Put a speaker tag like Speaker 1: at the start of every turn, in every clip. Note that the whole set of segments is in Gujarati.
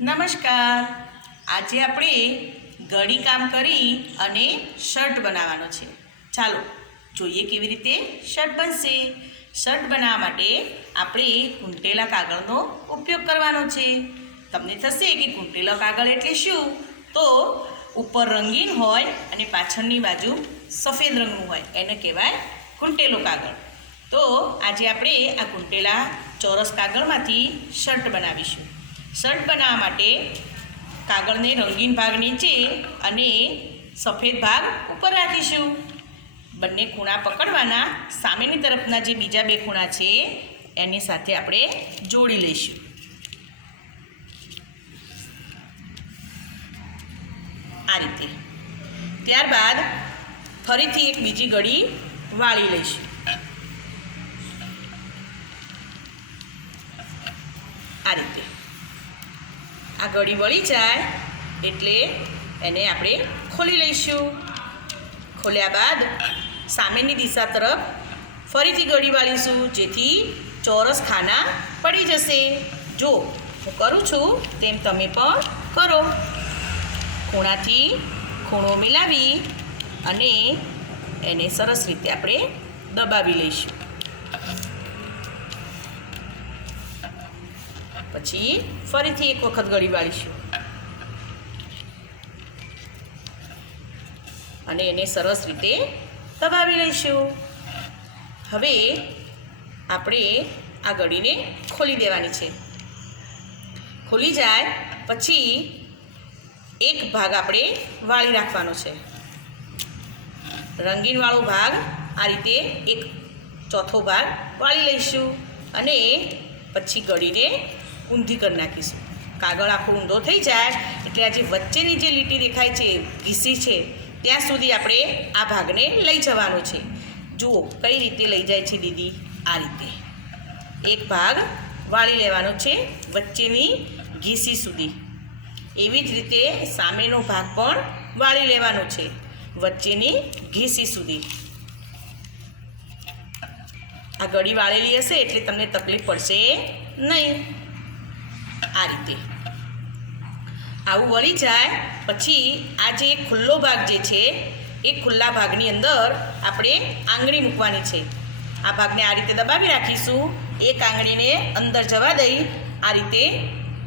Speaker 1: નમસ્કાર. આજે આપણે ગળી કામ કરી અને શર્ટ બનાવવાનો છે. ચાલો, જોઈએ કેવી રીતે શર્ટ બનશે. શર્ટ બનાવવા માટે આપણે કૂંટેલા કાગળનો ઉપયોગ કરવાનો છે. તમને થશે કે કૂંટેલો કાગળ એટલે શું? તો ઉપર રંગીન હોય અને પાછળની બાજુ સફેદ રંગનું હોય, એને કહેવાય કૂંટેલો કાગળ. તો આજે આપણે આ કૂંટેલા ચોરસ કાગળમાંથી શર્ટ બનાવીશું. શર્ટ બનાવવા માટે કાગળને રંગીન ભાગ નીચે અને સફેદ ભાગ ઉપર રાખીશું. બંને ખૂણા પકડવાના સામેની તરફના જે બીજા બે ખૂણા છે, એની સાથે આપણે જોડી લઈશું. આ રીતે. ત્યારબાદ ફરીથી એક બીજી ગળી વાળી લઈશું. આ રીતે. આ ગળી વળી જાય એટલે એને આપણે ખોલી લઈશું. ખોલ્યા બાદ સામેની દિશા તરફ ફરીથી ગળી વાળીશું, જેથી ચોરસ ખાના પડી જશે. જો, હું કરું છું તેમ તમે પણ કરો. ખૂણાથી ખૂણો મિલાવી અને એને સરસ રીતે આપણે દબાવી લઈશું. પછી ફરીથી એક વખત ગળી વાળીશું. અને એને સરસ રીતે દબાવી લઈશું. હવે આપણે આ ગળીને ખોલી દેવાની છે. ખોલી જાય પછી એક ભાગ આપણે વાળી રાખવાનો છે. રંગીનવાળો ભાગ આ રીતે એક ચોથો ભાગ વાળી લઈશું. અને પછી ગળીને ઊંધી કરી નાખીશું. કાગળ આખો ઊંધો થઈ જાય, એટલે આ જે વચ્ચેની જે લીટી દેખાય છે ઘીસી છે, ત્યાં સુધી આપણે આ ભાગને લઈ જવાનો છે. જુઓ, કઈ રીતે લઈ જાય છે દીદી? આ રીતે. એક ભાગ વાળી લેવાનો છે વચ્ચેની ઘીસી સુધી. એવી જ રીતે સામેનો ભાગ પણ વાળી લેવાનો છે વચ્ચેની ઘીસી સુધી. આ ગળી વાળેલી હશે એટલે તમને તકલીફ પડશે નહીં. આ રીતે. આવું વળી જાય, પછી આ જે ખુલ્લો ભાગ જે છે, એ ખુલ્લા ભાગની અંદર આપણે આંગળી મૂકવાની છે. આ ભાગને આ રીતે દબાવી રાખીશું. એક આંગળીને અંદર જવા દઈ, આ રીતે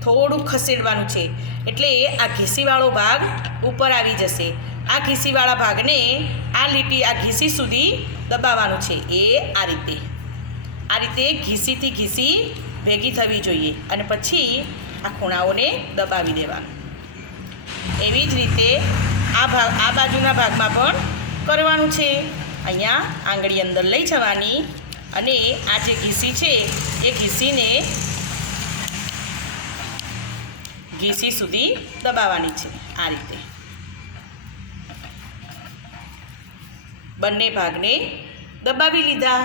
Speaker 1: થોડું ખસેડવાનું છે. એટલે આ ઘીસીવાળો ભાગ ઉપર આવી જશે. આ ઘીસીવાળા ભાગને આ લીટી આ ઘીસી સુધી દબાવવાનું છે. એ આ રીતે. આ રીતે ઘીસીથી ઘીસી ભેગી થવી જોઈએ અને પછી આ ખૂણાઓને દબાવી દેવાનું એવી જ રીતે આ ભાગ, આ બાજુના ભાગમાં પણ કરવાનું છે. અહીંયા આંગળી અંદર લઈ જવાની અને આ જે ઘીસી છે, એ ઘીસીને ઘીસી સુધી દબાવવાની છે આ રીતે. બંને ભાગને દબાવી લીધા.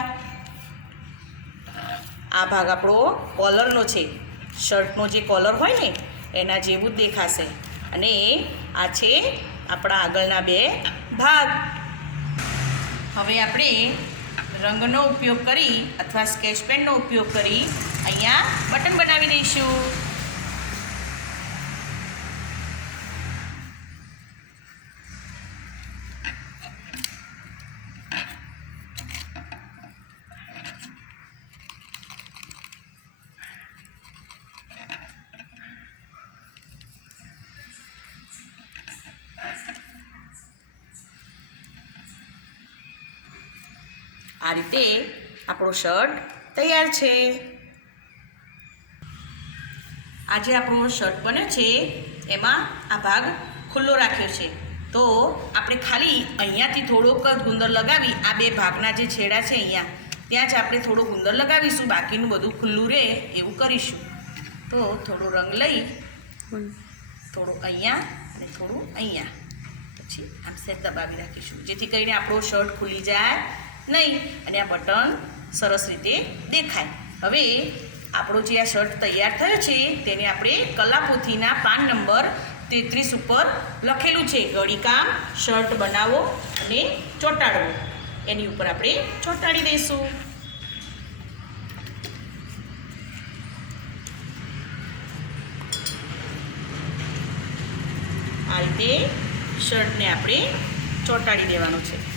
Speaker 1: આ ભાગ આપણો કોલરનો છે. શર્ટનો જે કોલર હોય ને, એના જેવું જ દેખાશે. અને આ છે આપણા આગળના બે ભાગ. હવે આપણે રંગનો ઉપયોગ કરી અથવા સ્કેચ પેનનો ઉપયોગ કરી અહીંયા બટન બનાવી દઈશું. આ રીતે આપણો શર્ટ તૈયાર છે. આજે આપણો શર્ટ બન્યો છે એમાં આ ભાગ ખુલ્લો રાખ્યો છે. તો આપણે ખાલી અહીંયાથી થોડોક જ ગુંદર લગાવી આ બે ભાગના જે છેડા છે અહીંયા ત્યાં જ આપણે થોડો ગુંદર લગાવીશું બાકીનું બધું ખુલ્લું રહે એવું કરીશું. તો થોડો રંગ લઈ થોડો અહીંયા અને થોડું અહીંયા. પછી આમ સેટ દબાવી રાખીશું. જેથી કરીને આપણો શર્ટ ખુલી જાય નહીં. અને આ બટન સરસ રીતે દેખાય. હવે આપણો જે આ શર્ટ તૈયાર થયો છે, તેને આપણે કલાપોથીના પાન નંબર તેત્રીસ ઉપર લખેલું છે. ગળીકામ શર્ટ બનાવો અને ચોંટાડવો. એની ઉપર આપણે ચોંટાડી દઈશું. આ રીતે શર્ટને આપણે ચોંટાડી દેવાનું છે.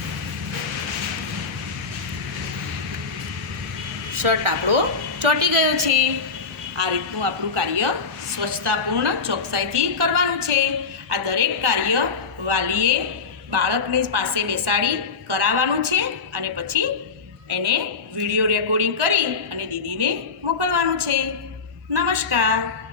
Speaker 1: શર્ટ આપણો ચોંટી ગયો છે. આ રીતનું આપણું કાર્ય સ્વચ્છતાપૂર્ણ ચોકસાઈથી કરવાનું છે. આ દરેક કાર્ય વાલીએ બાળકને પાસે બેસાડી કરાવવાનું છે અને પછી એને વીડિયો રેકોર્ડિંગ કરી અને દીદીને મોકલવાનું છે. નમસ્કાર.